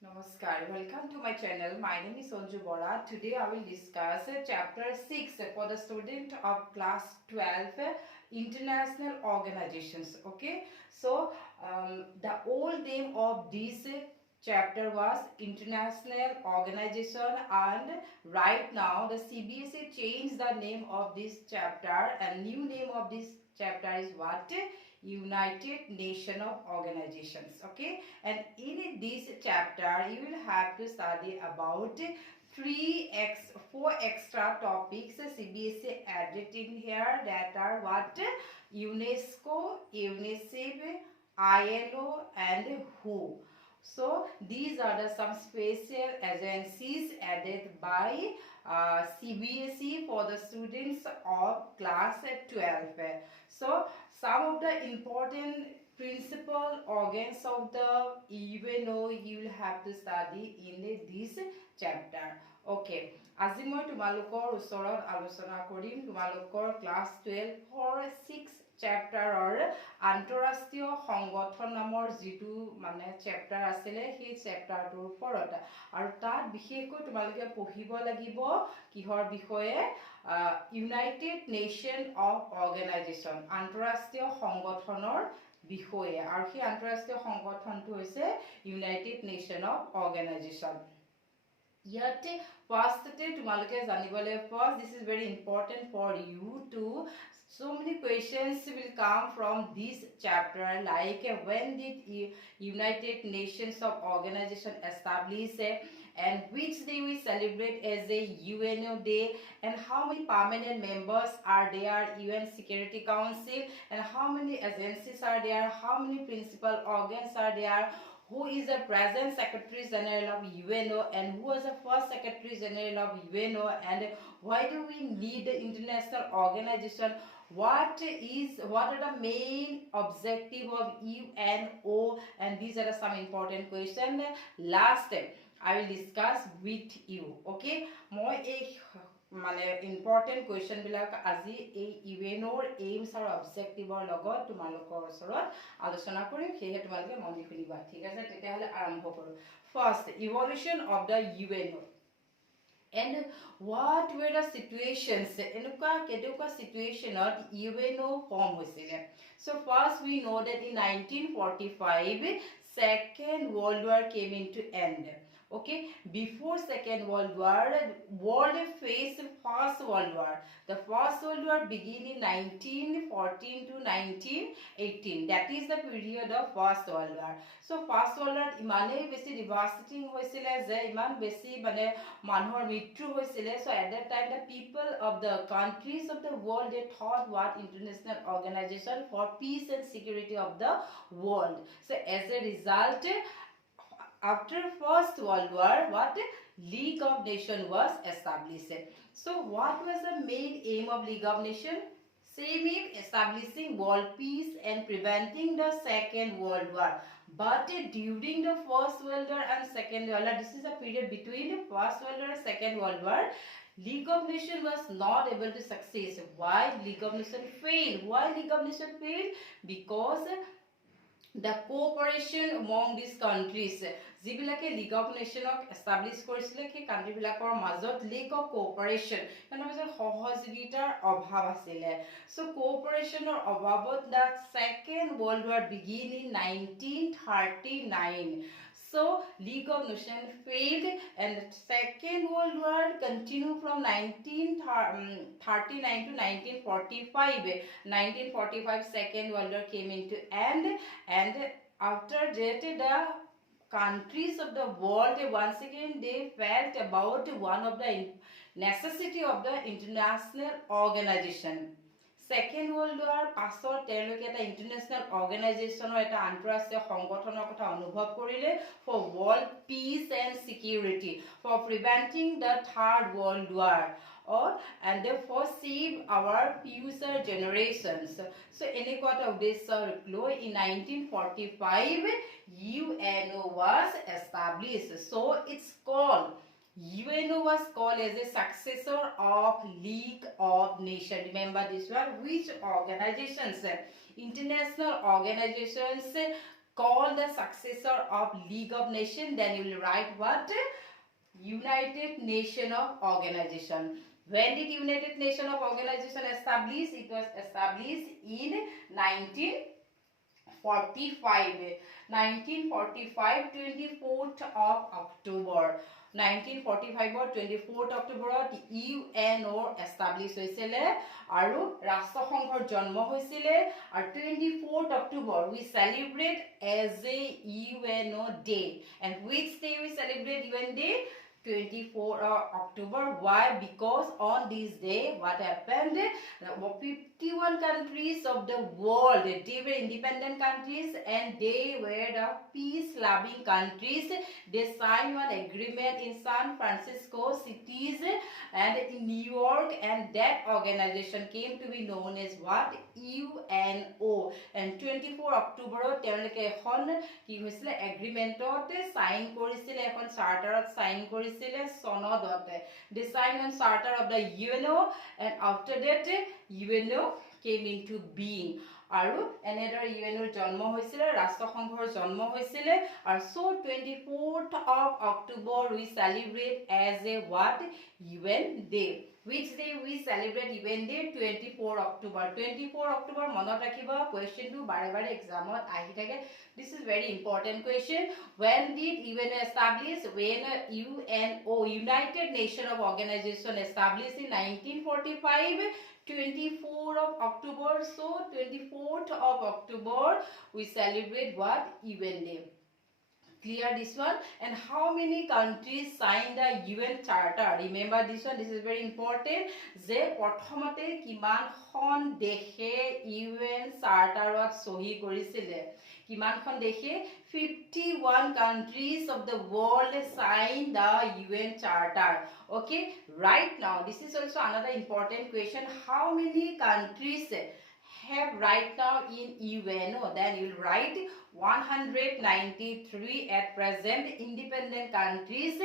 Namaskar, welcome to my channel. My name is Sonju Bora. Today I will discuss chapter 6 for the student of class 12 international organizations. Okay, so the old name of this chapter was international organization, and right now the CBSE changed the name of this chapter, and new name of this chapter is what? United Nation of Organizations. Okay, and in this chapter you will have to study about four extra topics CBSE added in here, that are what? UNESCO, UNICEF, ILO and WHO. So these are the some special agencies added by CBSE for the students of class 12. So some of the important principal organs of the UNO you will have to study in this chapter. Okay, আজি মই তোমালোকৰ ওচৰত আলোচনা কৰিম তোমালোকৰ class 12 6 চেপ্টাৰৰ আন্তঃৰাষ্ট্ৰীয় সংগঠন নামৰ যিটো মানে চেপ্টাৰ আছিলে সেই চেপ্টাৰটোৰ ওপৰত, আৰু তাত বিশেষকৈ তোমালোকে পঢ়িব লাগিব কিহৰ বিষয়ে? ইউনাইটেড নেশ্যন অফ অৰ্গেনাইজেশ্যন, আন্তঃৰাষ্ট্ৰীয় সংগঠনৰ বিষয়ে, আৰু সেই আন্তঃৰাষ্ট্ৰীয় সংগঠনটো হৈছে ইউনাইটেড নেশ্যন অফ অৰ্গেনাইজেশ্যন। ইয়াতে ফাৰ্ষ্টতে তোমালোকে জানিব লাগিব, first this is very important for you too, so many questions will come from this chapter, like when did United Nations of Organization establish, and which day we celebrate as a UNO day, and how many permanent members are there UN Security Council, and how many agencies are there, how many principal organs are there, who is the present Secretary General of UNO, and who was the first Secretary General of UNO, and why do we need the international organization, what are the main objective of UNO, and these are some important questions. Last I will discuss with you. Okay, মই এই মানে important কুৱেশ্যনবিলাক আজি এই ইউএনৰ AIIMS আৰু অবজেক্টিভৰ লগত তোমালোকৰ ওচৰত আলোচনা কৰিম, সেয়েহে তোমালোকে মন দি শুনিবা। ঠিক আছে, তেতিয়াহ'লে আৰম্ভ কৰোঁ। First, evolution of the UNO' and what were the situations, এনেকুৱা situationত UNO form হৈছিলে। So first we know that in 1945 Second World War came into end. Okay, before Second World War, world faced First World War. The First World War began in 1914 to 1918. That is the period of First World War. So First World War ইমানেই বেছি ডিভাষ্টেটিং হৈছিলে যে ইমান বেছি মানে মানুহৰ মৃত্যু হৈছিলে। So at that time the people of the countries of the world, they thought what international organization for peace and security of the world. So as a result, after First World War, what? League of Nations was established. So what was the main aim of League of Nations? Same aim, establishing world peace and preventing the Second World War. But during the First World War and Second World War, this is a period between the First World War and Second World War, League of Nations was not able to succeed. Why League of Nations failed? Why League of Nations failed? Because the cooperation among these countries, যিবিলাকে League of Nations establish কৰিছিলে, সেই কাণ্ট্ৰিবিলাকৰ মাজত lack of cooperation, সহযোগিতাৰ অভাৱ আছিলে। So cooperationৰ অভাৱত the Second World War began in 1939. So League of Nations failed, and Second World War continued from 1939 to 1945. 1945 Second World War came into end, and after that the countries of the world, once again they felt about one of the necessity of the international organization. Second World War পাছত তেওঁলোকে এটা international অৰ্গেনাইজেশ্যনৰ এটা আন্তঃৰাষ্ট্ৰীয় সংগঠনৰ কথা অনুভৱ কৰিলে for world peace and security, for preventing the Third World War, and therefore save our future generations. So এনেকুৱা এটা উদ্দেশ্য লৈ in 1945 UNO was established. So it's called UNO was called as a successor of League of Nations. Remember this one. Which organizations? International organizations called the successor of League of Nations, then you will write what? United Nations of Organization. When did United Nations of Organization establish? It was established in 1945. 1945, 24th of October. 1945 or 24th October UNO established হৈছিলে আৰু ৰাষ্ট্ৰসংঘৰ জন্ম হৈছিলে আৰু 24th October we celebrate as a UNO day. And which day we celebrate UN Day? 24th October. Why? Because on this day what happened? 51 countries of the world, they were independent countries and they were the peace loving countries. They signed one agreement in San Francisco cities and in New York, and that organization came to be known as what? UNO. And 24 October তেওঁলোকে এখন কি হৈছিলে এগ্ৰিমেন্টত sign কৰিছিলে, এখন চাৰ্টাৰত sign কৰিছিলে সনদতে. They signed on charter of the UNO, and after that UNO came into being. আৰু এনেদৰে UNOৰ জন্ম হৈছিলে, ৰাষ্ট্ৰসংঘৰ জন্ম হৈছিলে. আৰু so 24th of October we celebrate as a what? UN Day. Which day we celebrate UN Day? 24 October. 24 October মনত ৰাখিবা, question টো বাৰে বাৰে এক্সামত আহি থাকে. This is very important question. When did UNO establish? When UNO, United Nations of Organization, established in 1945, 24 of October. So 24th of October we celebrate what? UN Day. Clear this one? And how many countries signed the UN Charter? Remember this one, this is very important. যে প্ৰথমতে কিমানখন দেশে UN Charterত সহি কৰিছিলে? কিমানখন দেশে? 51 countries of the world signed the UN Charter. Okay, right now this is also another important question. How many countries have right now in UNO? Then you will write 193 at present independent countries.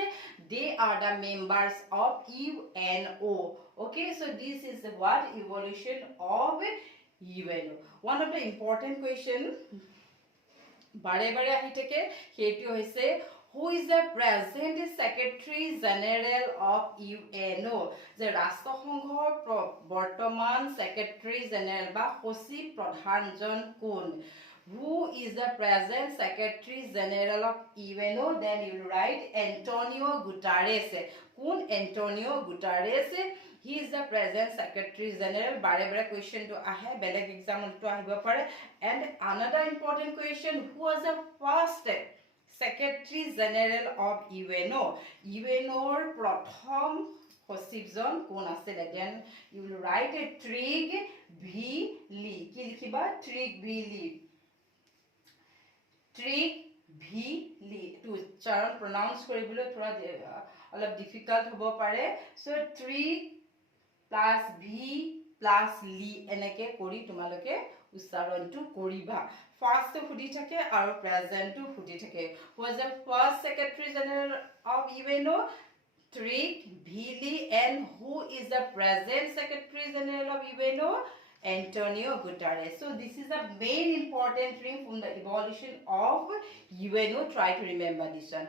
They are the members of UNO. Okay, so this is what evolution of UNO. One of the important question bare bare ahi theke hetu hoise, who is the present secretary general of UNO? যে ৰাষ্ট্ৰসংঘৰ বৰ্তমান secretary general বা সচিব প্ৰধানজন কোন? Who is the present secretary general of UNO? Then you write Antonio Guterres. কোন? Antonio Guterres. He is the present secretary general. bare bare question to ahe, beleg exam to ahibo pare. And another important question, who was the first secretary general of UNO? UNOৰ প্ৰথম সচিবজন কোন আছিল? Again you will write Trig V. Lee. কি লিখিবা? Trig V. Lee. Trig V. Lee. To uচ্চাৰণ pronounce কৰিবলৈ থোৰা অলপ difficult হ'ব পাৰে. So Trig plus V plus Lee এনেকে কৰি তোমালোকে উচ্চাৰণটো কৰিবা. First ফুটি থাকে আৰু present টো ফুটি থাকে. Was the first secretary general of UNO? Trig V. Lee. And who is the present secretary general of UNO? Antonio Guterres. So this is the main important thing from the evolution of UNO. Try to remember this one.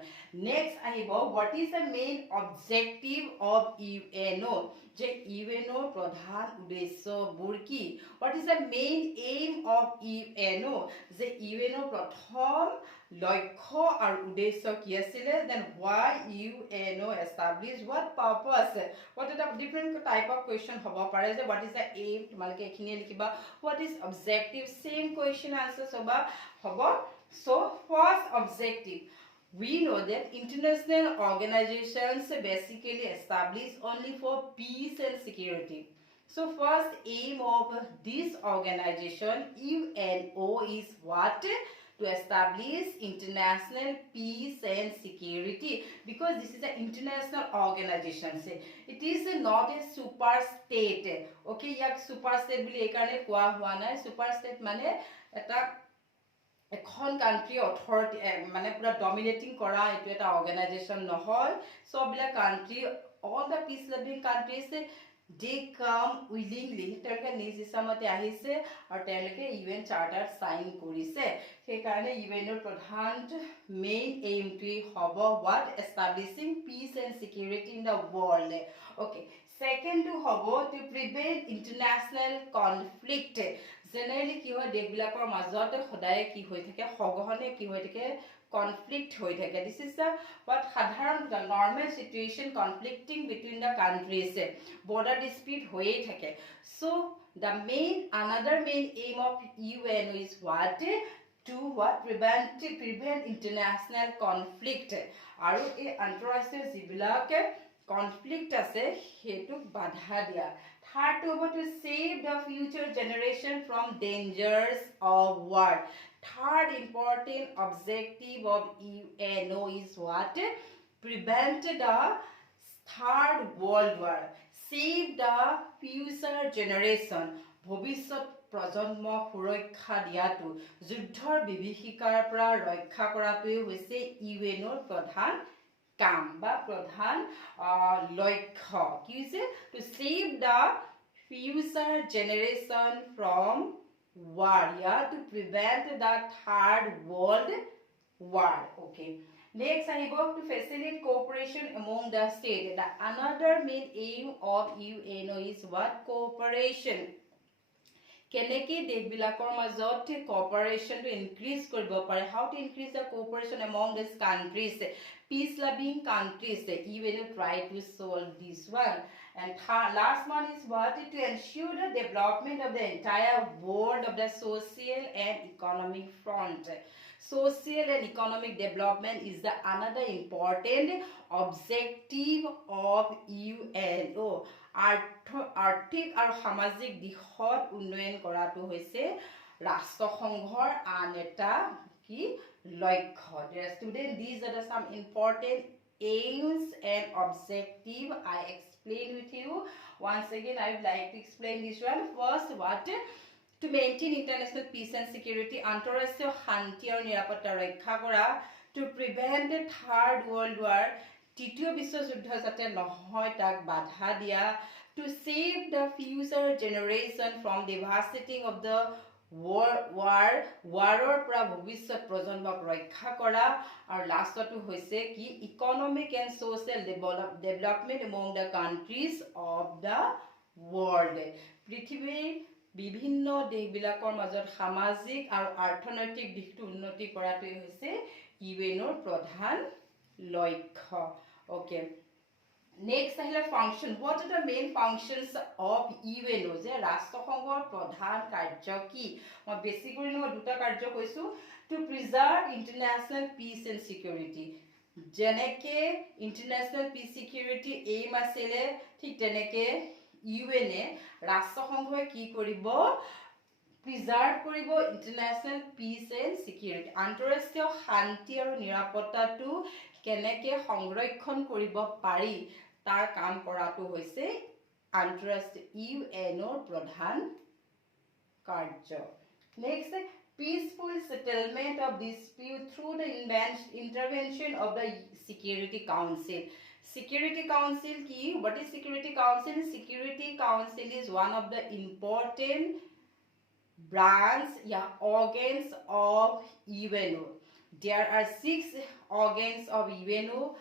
Next ahibo, what is the main objective of UNO? যে UNO প্রধান উদ্দেশ্য Burki? What is the main aim of UNO? যে UNO প্রথম লক্ষ্য আৰু উদ্দেশ্য কি আছিল? Then why UNO established? What purpose? What is the different type of question হ'ব পাৰে যে what is the aim? তোমালোকে এখিনি লিখিবা. What is objective? Same question answers হ'ব. So first objective, we know that international organizations basically established only for peace and security. So first aim of this organization UNO is what? To establish international peace and security, because this is an international organization. It is not a super state. Okay, yak super state boli ekarne koa hua nai. Super state mane eta এখন country authority মানে পুৰা dominating কৰা এটো এটা organisation নহয়. সববিলাক country, all the peace loving countries they come willingly তেওঁলোকে নিজ ইচ্ছামতে আহিছে আৰু তেওঁলোকে ইউএন চাৰ্টাৰ সাইন কৰিছে সেই কাৰণে ইউএনৰ প্ৰধান মেইন এইমটো হ'ব what establishing peace and security in the world okay second to হ'ব to prevent international conflict generally কি হয় দেশবিলাকৰ মাজত সদায় কি হৈ থাকে সগহনে কি হৈ থাকে conflict হৈ থাকে this is the what সাধাৰণ the normal situation conflicting between the countries border dispute hoye thake so the main another main aim of UN is what to what prevent international conflict aru e antarashtriya jibilake conflict ase hetu badha dia third to save the future generation from dangers of war third important objective of UNO is what prevent the third world war save the future generation ভৱিষ্যত প্ৰজন্ম সুৰক্ষা দিয়াটো যুদ্ধৰ বিভীষিকাৰ পৰা ৰক্ষা কৰাটোই হৈছে ইউএনৰ প্ৰধান কাম বা প্ৰধান লক্ষ্য কি হৈছে to save the future generation from war yeah to prevent the third world war okay next I go to facilitate cooperation among the states the another main aim of UNO is what cooperation keneki debilakor majot cooperation to increase koribo pare how to increase the cooperation among these countries peace loving countries UNO try to solve this one and last one is what to ensure the development of the entire world of the social and economic front social and economic development is the another important objective of UNO আৰ্থিক আৰু সামাজিক দিশত উন্নয়ন কৰাটো হৈছে ৰাষ্ট্ৰসংঘৰ আন এটা কি লক্ষ্য dear student these are the some important aims and objective I explain with you once again I would like to explain this one first what to maintain international peace and security আন্তঃৰাষ্ট্ৰীয় শান্তি আৰু নিৰাপত্তা ৰক্ষা কৰা to prevent the third world war তৃতীয় বিশ্বযুদ্ধ যাতে নহয় তাক বাধা দিয়া to save the future generation from devastating of the warer পৰা ভৱিষ্যত প্ৰজন্মক ৰক্ষা কৰা আৰু লাষ্টটো হৈছে কি economic and social development among the countries of the world পৃথিৱীৰ বিভিন্ন দেশবিলাকৰ মাজত সামাজিক আৰু অৰ্থনৈতিক দিশটো উন্নতি কৰাটোই হৈছে ইউএনৰ প্ৰধান লক্ষ্য okay next আহিলে function what are the main functions of UNO যে ৰাষ্ট্ৰসংঘৰ প্ৰধান কাৰ্য কি মই বেছি কৰি ন দুটা কাৰ্য কৈছো to preserve international peace and security যেনেকে international peace security aim আছিলে ঠিক তেনেকে UN ৰাষ্ট্ৰসংঘই কি কৰিব preserve কৰিব international peace and security আন্তঃৰাষ্ট্ৰীয় শান্তি আৰু নিৰাপত্তাটো কেনেকে সংৰক্ষণ কৰিব পাৰি তাৰ কাম কৰাটো হৈছে আন্তঃৰাষ্ট্ৰীয় ইউএনৰ প্ৰধান কাৰ্য next peaceful settlement of dispute through the intervention of the security council ki what is security council is one of the important branch organs of UNO there are 6 organs of UNO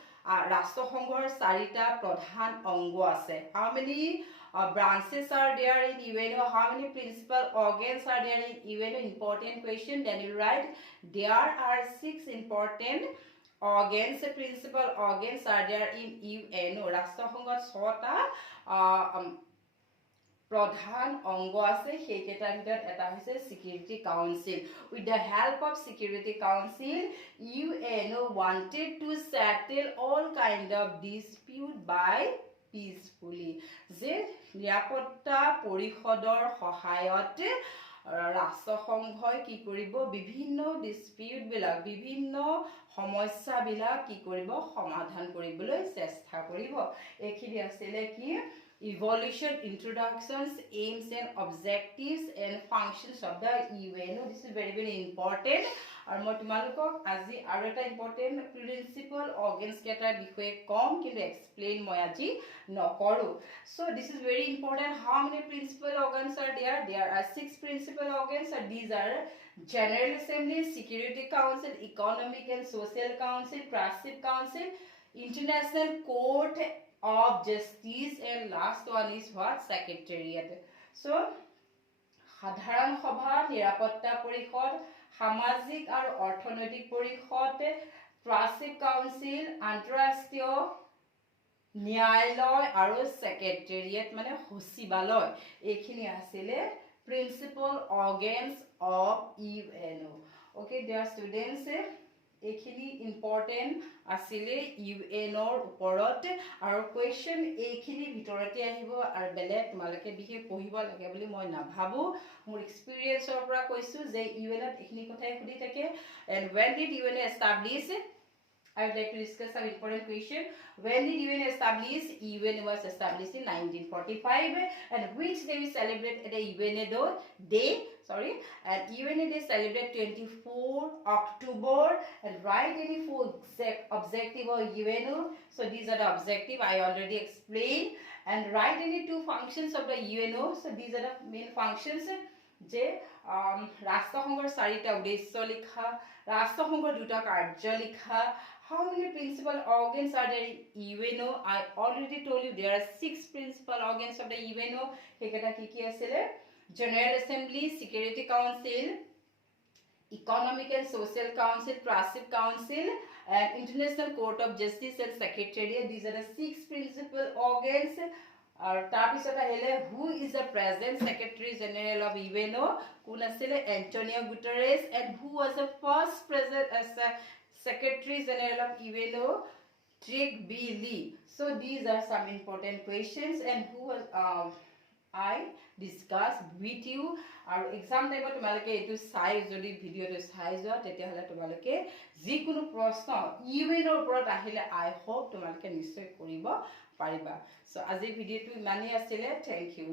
ৰাষ্ট্ৰসংঘৰ 4টা প্ৰধান অংগ আছে how many branches are there in UNO how many principal organs are there in UNO important question then you write there are 6 important organs principal organs are there in UNO ৰাষ্ট্ৰসংঘত 6টা প্ৰধান অংগ আছে সেইকেইটাৰ ভিতৰত এটা হৈছে security council with the help of security council UNO wanted to settle all kind of dispute by peacefully যে নিৰাপত্তা পৰিষদৰ সহায়ত ৰাষ্ট্ৰসংঘই কি কৰিব বিভিন্ন ডিসপিউট বিলাক বিভিন্ন সমস্যা বিলাক কি কৰিব সমাধান কৰিবলৈ চেষ্টা কৰিব এখিনি আছিল কি evolution, introductions, aims and objectives and functions of the UNO. This is very important. আৰু মই তোমালোকক আজি আৰু এটা ইম্পৰ্টেণ্ট প্ৰিন্সিপল অৰ্গেনছ কেইটাৰ বিষয়ে কম কিন্তু এক্সপ্লেইন মই আজি নকৰো so this is very important how many principal organs are there are 6 principal organs and these are General Assembly, Security Council, Economic and Social Council, Passive Council, International Court of Justice and last one is what Secretariat so সাধাৰণ সভা নিৰাপত্তা পৰিষদ সামাজিক আৰু অৰ্থনৈতিক পৰিষদ পাছিভ council আন্তঃৰাষ্ট্ৰীয় ন্যায়ালয় আৰু সেক্ৰেটাৰিয়েট মানে সচিবালয় এইখিনি আছিলে principle organs of UNO okay dear students এইখিনি ইম্পৰ্টেণ্ট আছিলে ইউএনঅ'ৰ ওপৰত আৰু কুৱেশ্যন এইখিনি ভিতৰতে আহিব আৰু বেলেগ তোমালোকে বিশেষ পঢ়িব লাগে বুলি মই নাভাবোঁ মোৰ এক্সপিৰিয়েঞ্চৰ পৰা কৈছোঁ যে ইউএনঅ'ত এইখিনি কথাই সুধি থাকে and when did UN establish I would like to discuss some important question. When did UN establish? UN was established in 1945 and which day we celebrate the UNO day? Sorry, and UNO Day celebrate 24 October and write any 4 objective of UNO. So these are the objective I already explained and write any 2 functions of the UNO. So these are the main functions. যে ৰাষ্ট্ৰসংঘৰ 4টা উদ্দেশ্য লিখা ৰাষ্ট্ৰসংঘৰ 2টা কাৰ্য লিখা how many principal organs are there in UNO I already told you there are 6 principal organs of the UNO হেকেটা কি আছিল General Assembly Security Council Economic and Social Council Passive Council and International Court of Justice and Secretariat these are the 6 principal organs তাৰপিছত আহিলে who is the present secretary general of UNO কোন আছিল Antonio Guterres and who was the first president as secretary general of UNO Trig B Lee so these are some important questions and who was I discuss with you আৰু exam time তোমালোকে এটো চাই যদি ভিডিওটো চাই যোৱা তেতিয়া হলে তোমালোকে যিকোনো প্ৰশ্ন ইউএনঅ'ৰ ওপৰত আহিলে I hope তোমালোকে নিশ্চয় কৰিব পাৰিবা so আজি ভিডিওটো ইমানেই আছিল thank you